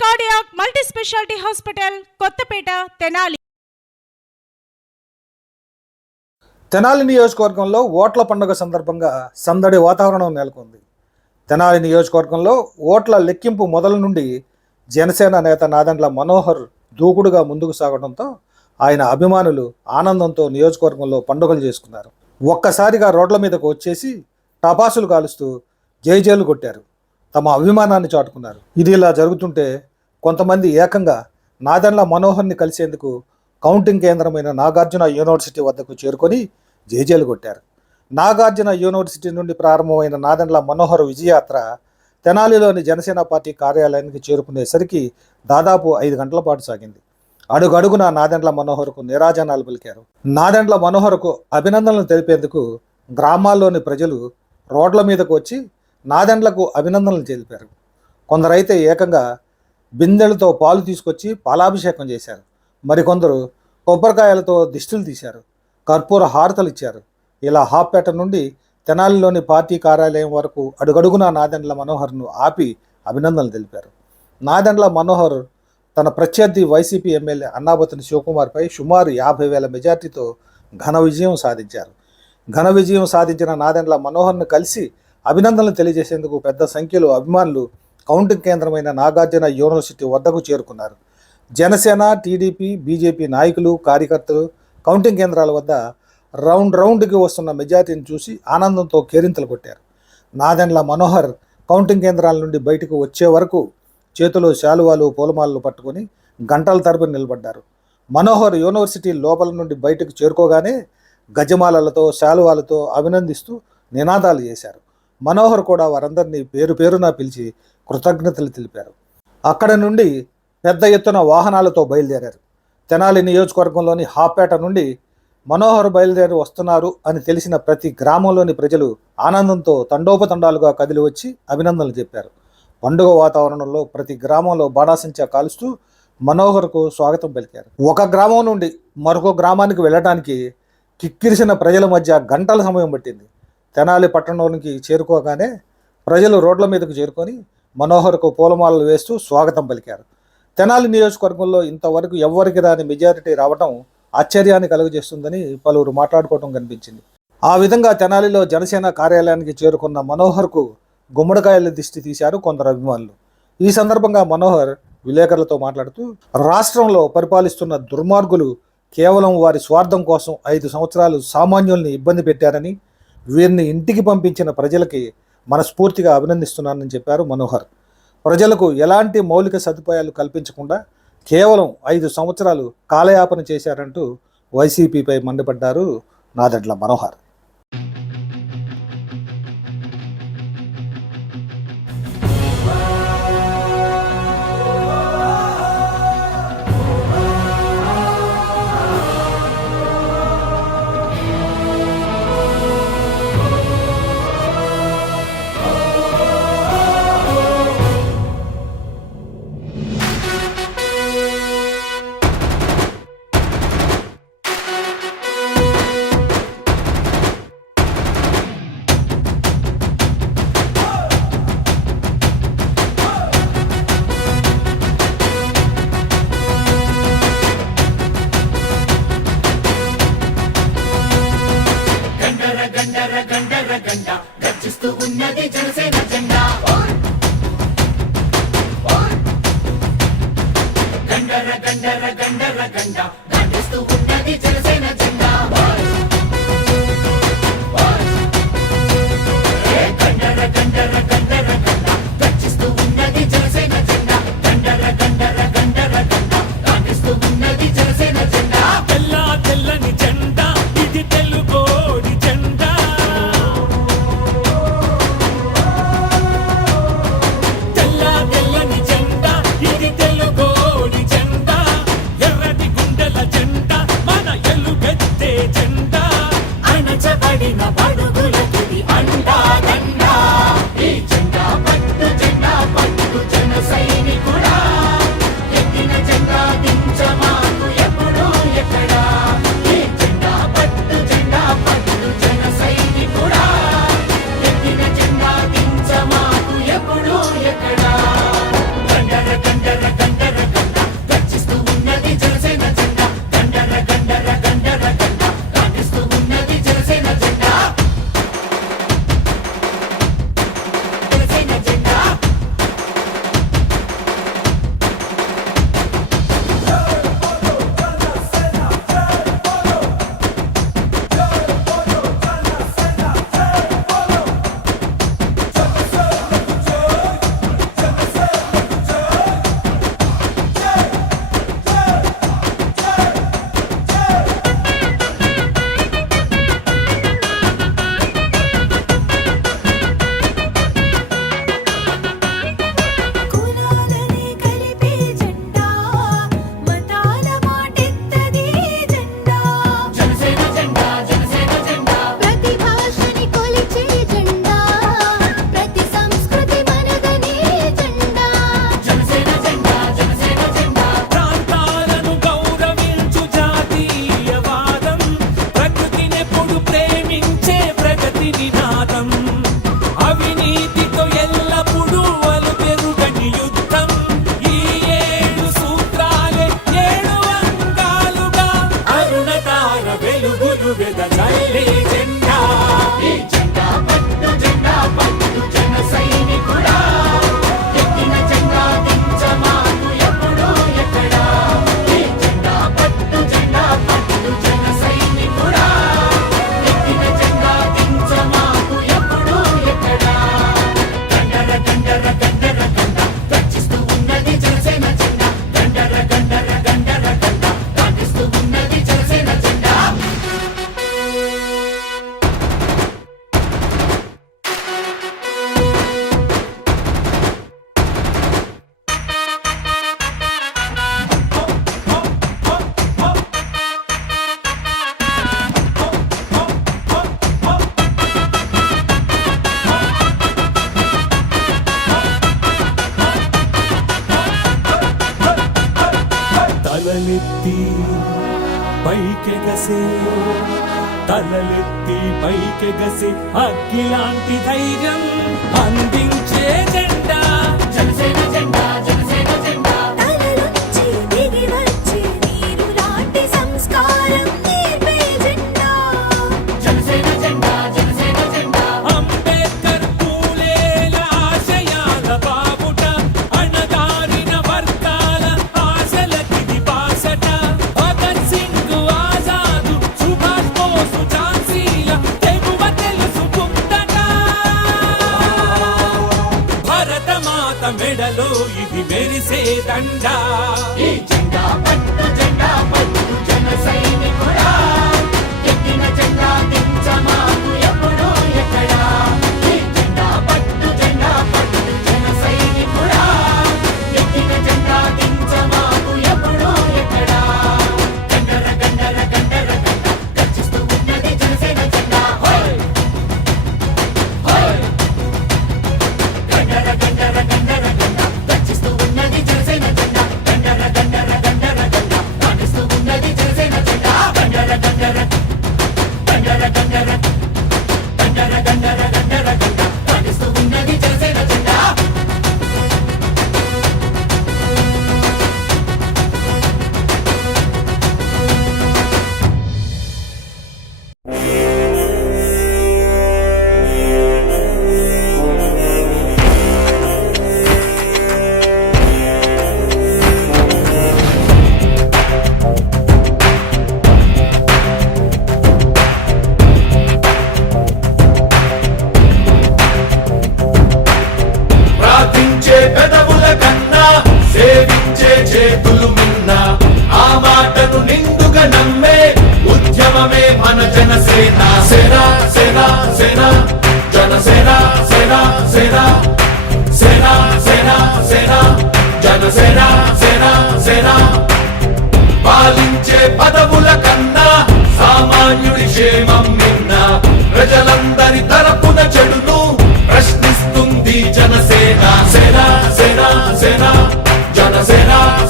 Cardiac multi speciality hospital Kothapeta Tenali Tenali నియోజకవర్గంలో ఓట్ల పండుగ సందర్భంగా సందడి వాతావరణం నెలకొంది. తెనాలి నియోజకవర్గంలో ఓట్ల లెక్కింపు మొదల నుండి జనసేన నేత నాదండ్ల మనోహర్ దూకుడుగా ముందుకు సాగడంతో ఆయన అభిమానులు ఆనందంతో నియోజకవర్గంలో పండుగలు చేసుకున్నారు. ఒక్కసారిగా రోడ్ల మీదకు వచ్చేసి టపాసులు కాలుస్తూ జైజేలు కొట్టారు. తమ అభిమానాన్ని చాటుకున్నారు. ఇది ఇలా జరుగుతుంటే కొంతమంది ఏకంగా నాదెండ్ల మనోహర్ని కలిసేందుకు కౌంటింగ్ కేంద్రమైన నాగార్జున యూనివర్సిటీ వద్దకు చేరుకొని జేజేలు కొట్టారు. నాగార్జున యూనివర్సిటీ నుండి ప్రారంభమైన నాదెండ్ల మనోహర్ విజయయాత్ర తెనాలిలోని జనసేన పార్టీ కార్యాలయానికి చేరుకునేసరికి దాదాపు ఐదు గంటల పాటు సాగింది. అడుగడుగున నాదెండ్ల మనోహర్కు నిరాజనాలు పలికారు. నాదెండ్ల మనోహర్కు అభినందనలు తెలిపేందుకు గ్రామాల్లోని ప్రజలు రోడ్ల మీదకు వచ్చి నాదెండ్లకు అభినందనలు తెలిపారు. కొందరైతే ఏకంగా బిందెలతో పాలు తీసుకొచ్చి పాలాభిషేకం చేశారు. మరికొందరు కొబ్బరికాయలతో దిష్టిలు తీశారు. కర్పూర హారతలు ఇచ్చారు. ఇలా హాప్పేట నుండి తెనాలిలోని పార్టీ కార్యాలయం వరకు అడుగడుగునా నాదెండ్ల మనోహర్ను ఆపి అభినందనలు తెలిపారు. నాదెండ్ల మనోహర్ తన ప్రత్యర్థి వైసీపీ ఎమ్మెల్యే అన్నాబతిని శివకుమార్పై సుమారు యాభై వేల మెజార్టీతో ఘన విజయం సాధించారు. ఘన విజయం సాధించిన నాదెండ్ల మనోహర్ను కలిసి అభినందనలు తెలియజేసేందుకు పెద్ద సంఖ్యలో అభిమానులు కౌంటింగ్ కేంద్రమైన నాగార్జున యూనివర్సిటీ వద్దకు చేరుకున్నారు. జనసేన టీడీపీ బీజేపీ నాయకులు కార్యకర్తలు కౌంటింగ్ కేంద్రాల వద్ద రౌండ్ రౌండ్కి వస్తున్న మెజార్టీని చూసి ఆనందంతో కేరింతలు కొట్టారు. నాదెండ్ల మనోహర్ కౌంటింగ్ కేంద్రాల నుండి బయటకు వచ్చే వరకు చేతిలో శాలువాలు పూలమాలలు పట్టుకొని గంటల తరపున నిలబడ్డారు. మనోహర్ యూనివర్సిటీ లోపల నుండి బయటకు చేరుకోగానే గజమాలలతో శాలువాలతో అభినందిస్తూ నినాదాలు చేశారు. మనోహర్ కూడా వారందరినీ పేరు పేరున పిలిచి కృతజ్ఞతలు తెలిపారు. అక్కడ నుండి పెద్ద ఎత్తున వాహనాలతో బయలుదేరారు. తెనాలి నియోజకవర్గంలోని హాపేట నుండి మనోహర్ బయలుదేరి వస్తున్నారు అని తెలిసిన ప్రతి గ్రామంలోని ప్రజలు ఆనందంతో తండోపతండాలుగా కదిలి వచ్చి అభినందనలు చెప్పారు. పండుగ వాతావరణంలో ప్రతి గ్రామంలో బాణాసంచా కాలుస్తూ మనోహర్కు స్వాగతం పలికారు. ఒక గ్రామం నుండి మరొక గ్రామానికి వెళ్ళటానికి కిక్కిరిసిన ప్రజల మధ్య గంటల సమయం పట్టింది. తెనాలి పట్టణంలోనికి చేరుకోగానే ప్రజలు రోడ్ల మీదకు చేరుకొని మనోహర్కు పూలమాలలు వేస్తూ స్వాగతం పలికారు. తెనాలి నియోజకవర్గంలో ఇంతవరకు ఎవ్వరికి రాని మెజారిటీ రావడం ఆశ్చర్యాన్ని కలుగజేస్తుందని పలువురు మాట్లాడుకోవడం కనిపించింది. ఆ విధంగా తెనాలిలో జనసేన కార్యాలయానికి చేరుకున్న మనోహర్కు గుమ్మడికాయల దిష్టి తీశారు కొందరు అభిమానులు. ఈ సందర్భంగా మనోహర్ విలేకరులతో మాట్లాడుతూ రాష్ట్రంలో పరిపాలిస్తున్న దుర్మార్గులు కేవలం వారి స్వార్థం కోసం ఐదు సంవత్సరాలు సామాన్యుల్ని ఇబ్బంది పెట్టారని వీరిని ఇంటికి పంపించిన ప్రజలకి మనస్ఫూర్తిగా అభినందిస్తున్నానని చెప్పారు మనోహర్. ప్రజలకు ఎలాంటి మౌలిక సదుపాయాలు కల్పించకుండా కేవలం ఐదు సంవత్సరాలు కాలయాపన చేశారంటూ వైసీపీపై మండిపడ్డారు నాదెండ్ల మనోహర్.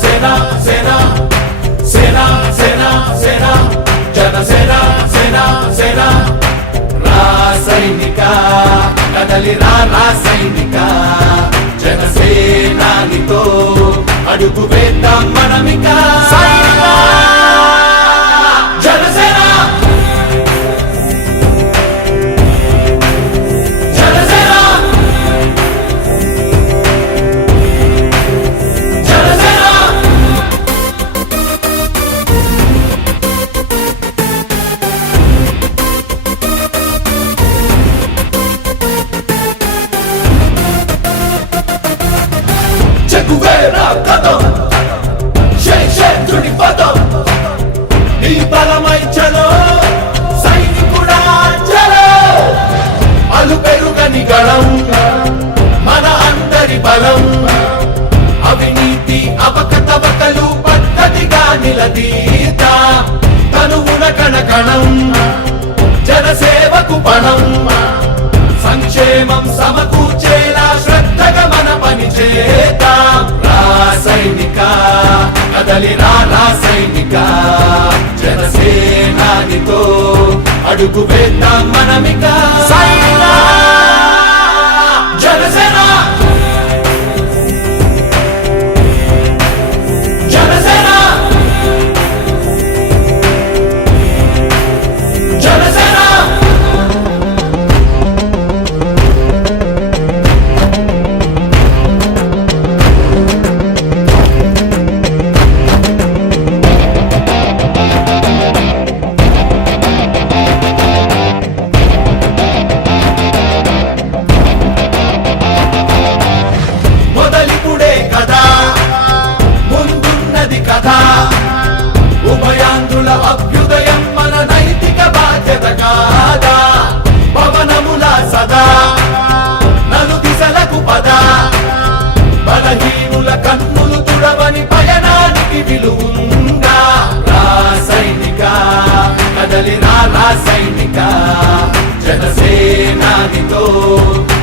సేనా సేనా సేనా సేనా సేనా జనసేన సేనా సేనా రాసైనిక కదలి రాసైనిక జనసేనానితో అడుగు వేద్దాం మనమిక సైనికా Google.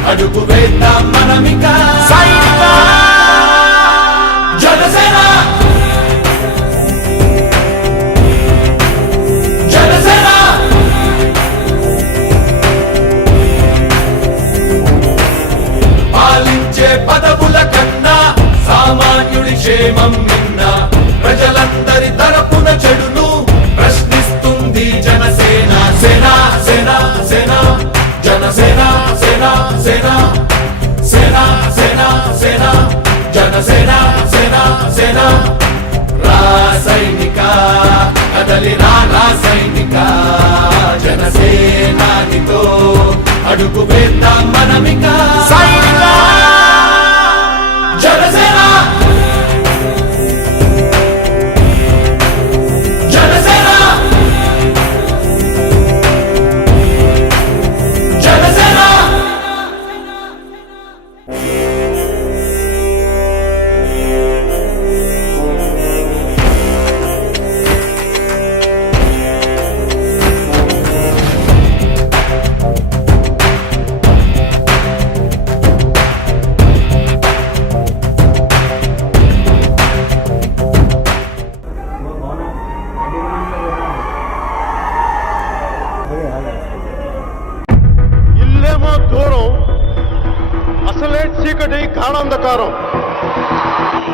అడుగు వేద్దాం మనమిక. సైనిక సేనా సేనా సేనా సేన సేనా జనసేన సేనా సేన రాసైనిక కదలి రా రాసైనిక జనసేనానితో అడుగు వేద్దాం మనమిక సై గాఢాంధకారం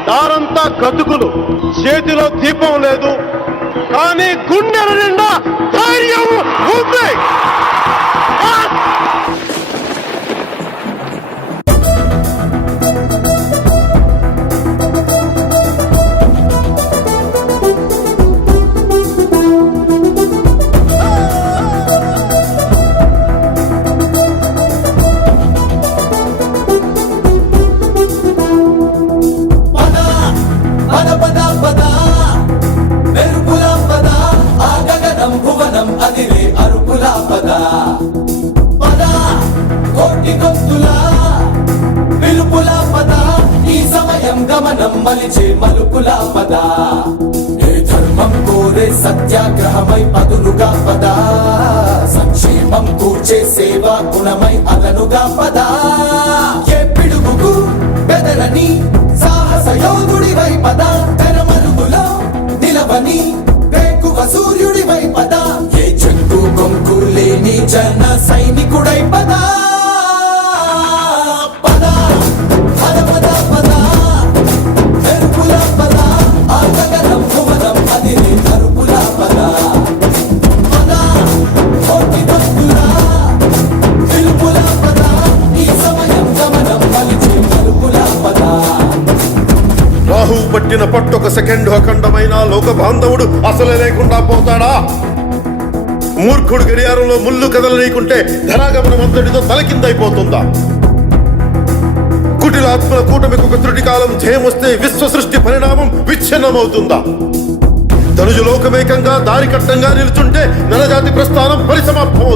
దారంతా గతుకులు చేతిలో దీపం లేదు. కానీ గుండెల నిండా ధైర్యం ఉంది. భువనం అదిరే అరుపుల పద. పద కోటి గొంతుల పిలుపుల పద. ఈ సమయం గమనం మలిచే మలుపుల పద. ఏ ధర్మం కోరే సత్యాగ్రహమై పదులుగా పద. సంక్షేమం కూర్చే సేవా గుణమై అదనుగా పద. ఏ పిడుగుకు బెదరని సాహస యోధుడివై పద. తెరమరుగులో నిలవని వేకువ సూర్యుడివై పద. జన సైనికుడై పద. పద. రాహు పట్టిన పట్టొక సెకండ్ అఖండమైన లోక బాంధవుడు అసలే లేకుండా పోతాడా? మూర్ఖుడు గడియారంలో ముళ్ళు కదలనీకుంటే ధనాగమనం అంతటితో తలకిందైపోతుందా కుటిలాత్మల కూటమికి ఒక త్రుటి కాలం జయమొస్తే విశ్వ సృష్టి పరిణామం విచ్ఛిన్నమవుతుందా? ధనుజు లోకమేకంగా దారికట్టంగా నిలుచుంటే నలజాతి ప్రస్థానం పరిసమాప్తం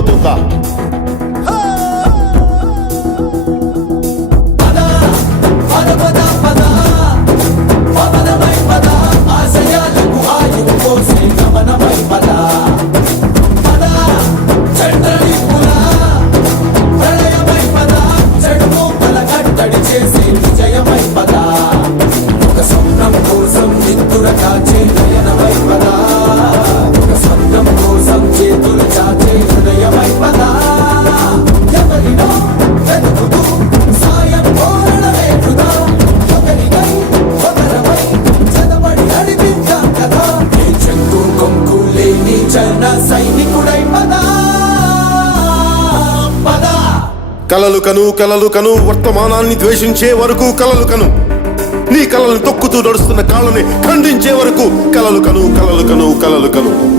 కలలు కను కలలు కను వర్తమానాన్ని ద్వేషించే వరకు కలలు కను. నీ కలలు తొక్కుతూ నడుస్తున్న కాళ్ళని ఖండించే వరకు కలలు కను కలలు కను కలలు కను.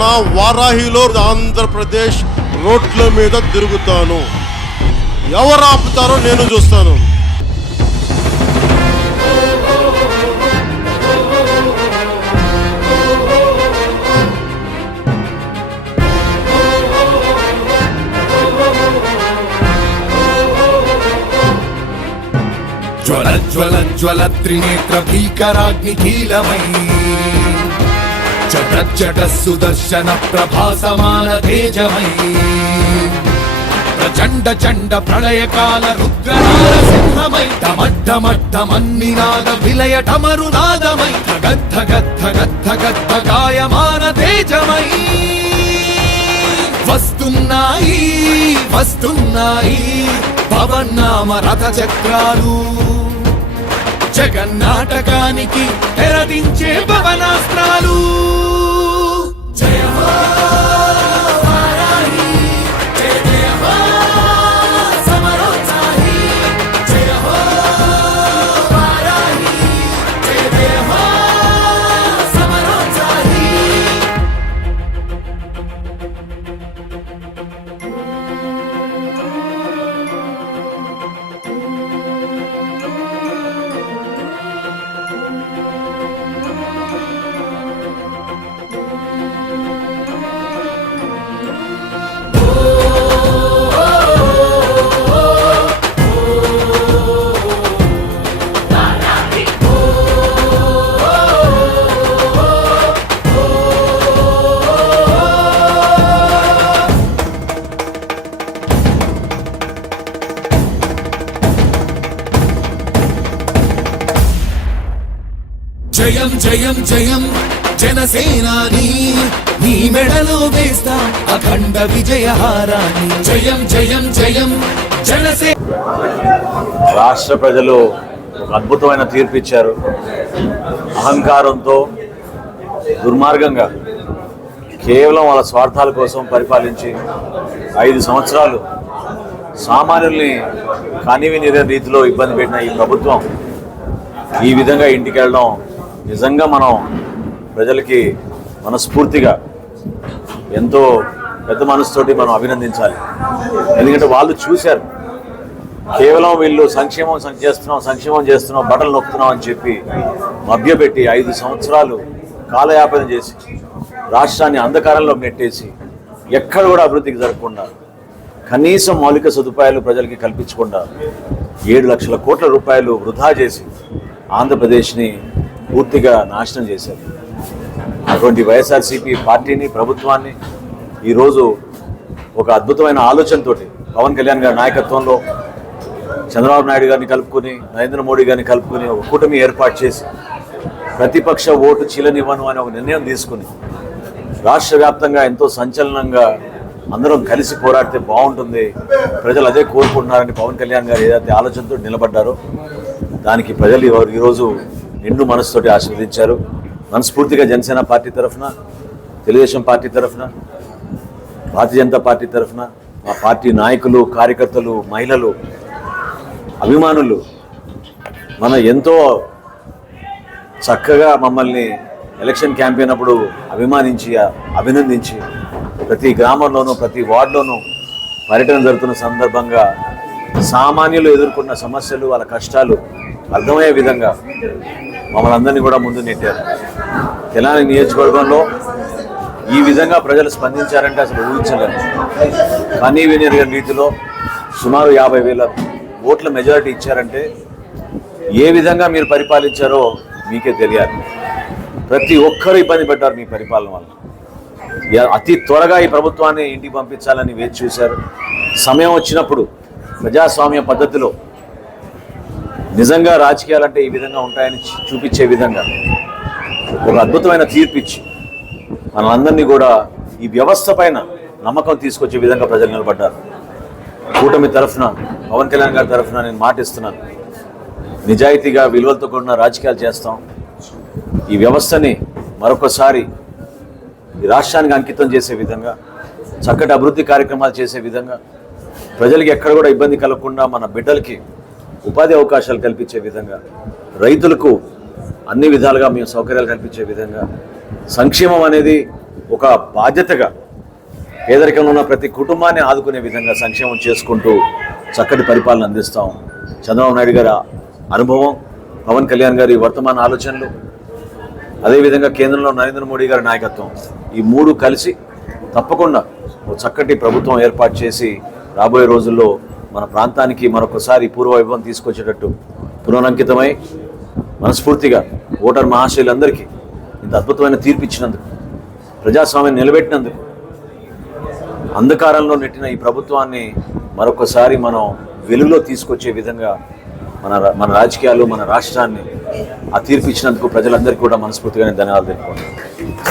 నేను నా వారాహిలో ఆంధ్రప్రదేశ్ రోడ్ల మీద తిరుగుతాను. ఎవరు ఆపుతారో నేను చూస్తాను. జ్వల జ్వల జ్వల త్రినేత్ర భీకరాగ్ని కీలమై చట సుదర్శన ప్రభాసమాన తేజమై. ప్రచండ చండ ప్రళయకాల రుద్రనాద సింహమై. డమడ్డమడ్డమన్నినాద విలయ డమరునాదమై గద్ధ గద్ధ గద్ధ గద్ధ గాయమాన తేజమై. వస్తున్నాయి వస్తున్నాయి పవన్నామ రథ చక్రాలు. జగన్నాటకానికి తెరదించే భవనాస్త్రాలు. జయ జయం జయం. జనసేనాని నీ మెడలో వేస్తా అఖండ విజయహారాన్ని. జయం జయం జయం. జనసే రాష్ట్ర ప్రజలు ఒక అద్భుతమైన తీర్పు ఇచ్చారు అహంకారంతో దుర్మార్గంగా కేవలం వాళ్ళ స్వార్థాల కోసం పరిపాలించి ఐదు సంవత్సరాలు సామాన్యుల్ని కనివిని రీతిలో ఇబ్బంది పెట్టిన ఈ ప్రభుత్వం ఈ విధంగా ఇంటికి వెళ్ళడం నిజంగా మనం ప్రజలకి మనస్ఫూర్తిగా ఎంతో పెద్ద మనసుతోటి మనం అభినందించాలి. ఎందుకంటే వాళ్ళు చూశారు. కేవలం వీళ్ళు సంక్షేమం చేస్తున్నాం సంక్షేమం చేస్తున్నాం బట్టలు నొక్కుతున్నాం అని చెప్పి మభ్యపెట్టి ఐదు సంవత్సరాలు కాలయాపన చేసి రాష్ట్రాన్ని అంధకారంలో నెట్టేసి ఎక్కడ కూడా అభివృద్ధికి జరగకుండా కనీసం మౌలిక సదుపాయాలు ప్రజలకి కల్పించకుండా ఏడు లక్షల కోట్ల రూపాయలు వృధా చేసి ఆంధ్రప్రదేశ్ని పూర్తిగా నాశనం చేశారు. అటువంటి వైఎస్ఆర్సీపీ పార్టీని ప్రభుత్వాన్ని ఈరోజు ఒక అద్భుతమైన ఆలోచనతోటి పవన్ కళ్యాణ్ గారి నాయకత్వంలో చంద్రబాబు నాయుడు గారిని కలుపుకొని నరేంద్ర మోడీ గారిని కలుపుకొని ఒక కూటమి ఏర్పాటు చేసి ప్రతిపక్ష ఓటు చీలనివ్వను అనే ఒక నిర్ణయం తీసుకుని రాష్ట్ర వ్యాప్తంగా ఎంతో సంచలనంగా అందరం కలిసి పోరాడితే బాగుంటుంది. ప్రజలు అదే కోరుకుంటున్నారని పవన్ కళ్యాణ్ గారు ఏదైతే ఆలోచనతో నిలబడ్డారో దానికి ప్రజలు ఈరోజు నిండు మనసుతోటి ఆశీర్వదించారు. మనస్ఫూర్తిగా జనసేన పార్టీ తరఫున తెలుగుదేశం పార్టీ తరఫున భారతీయ జనతా పార్టీ తరఫున మా పార్టీ నాయకులు కార్యకర్తలు మహిళలు అభిమానులు మన ఎంతో చక్కగా మమ్మల్ని ఎలక్షన్ క్యాంపెయిన్ అప్పుడు అభిమానించి అభినందించి ప్రతి గ్రామంలోనూ ప్రతి వార్డులోనూ పర్యటన జరుగుతున్న సందర్భంగా సామాన్యులు ఎదుర్కొన్న సమస్యలు వాళ్ళ కష్టాలు అర్థమయ్యే విధంగా మమ్మల్ని అందరినీ కూడా ముందు నెట్టారు. తెలంగాణ నియోజకవర్గంలో ఈ విధంగా ప్రజలు స్పందించారంటే అసలు ఊహించలేము కానీ వినియోగ రీతిలో సుమారు యాభై వేల ఓట్ల మెజారిటీ ఇచ్చారంటే ఏ విధంగా మీరు పరిపాలించారో మీకే తెలియాలి. ప్రతి ఒక్కరు ఇబ్బంది పెట్టారు మీ పరిపాలన వల్ల. అతి త్వరగా ఈ ప్రభుత్వాన్ని ఇంటికి పంపించాలని వేచి చూశారు. సమయం వచ్చినప్పుడు ప్రజాస్వామ్య పద్ధతిలో నిజంగా రాజకీయాలు అంటే ఈ విధంగా ఉంటాయని చూపించే విధంగా. ఒక అద్భుతమైన తీర్పిచ్చి మనందరినీ కూడా ఈ వ్యవస్థ పైన నమ్మకం తీసుకొచ్చే విధంగా ప్రజలు నిలబడ్డారు. కూటమి తరఫున పవన్ కళ్యాణ్ గారి తరఫున నేను మాటిస్తున్నాను. నిజాయితీగా విలువలతో కూడిన రాజకీయాలు చేస్తాం. ఈ వ్యవస్థని మరొకసారి ఈ రాష్ట్రానికి అంకితం చేసే విధంగా చక్కటి అభివృద్ధి కార్యక్రమాలు చేసే విధంగా ప్రజలకి ఎక్కడ కూడా ఇబ్బంది కలగకుండా మన బిడ్డలకి ఉపాధి అవకాశాలు కల్పించే విధంగా రైతులకు అన్ని విధాలుగా మేము సౌకర్యాలు కల్పించే విధంగా సంక్షేమం అనేది ఒక బాధ్యతగా పేదరికంలో ఉన్న ప్రతి కుటుంబాన్ని ఆదుకునే విధంగా సంక్షేమం చేసుకుంటూ చక్కటి పరిపాలన అందిస్తాం. చంద్రబాబు నాయుడు గారి అనుభవం పవన్ కళ్యాణ్ గారి వర్తమాన ఆలోచనలు అదేవిధంగా కేంద్రంలో నరేంద్ర మోడీ గారి నాయకత్వం. ఈ మూడు కలిసి తప్పకుండా ఒక చక్కటి ప్రభుత్వం ఏర్పాటు చేసి రాబోయే రోజుల్లో మన ప్రాంతానికి మరొకసారి పూర్వవైభవం తీసుకొచ్చేటట్టు పునరంకితమై మనస్ఫూర్తిగా ఓటర్ మహాశయులందరికీ ఇంత అద్భుతమైన తీర్పు ఇచ్చినందుకు ప్రజాస్వామ్యం నిలబెట్టినందుకు అంధకారంలో నెట్టిన ఈ ప్రభుత్వాన్ని మరొకసారి మనం వెలుగులో తీసుకొచ్చే విధంగా మన మన రాజకీయాలు మన రాష్ట్రాన్ని ఆ తీర్పు ఇచ్చినందుకు ప్రజలందరికీ కూడా మనస్ఫూర్తిగా ధన్యవాదాలు తెలుపుకోండి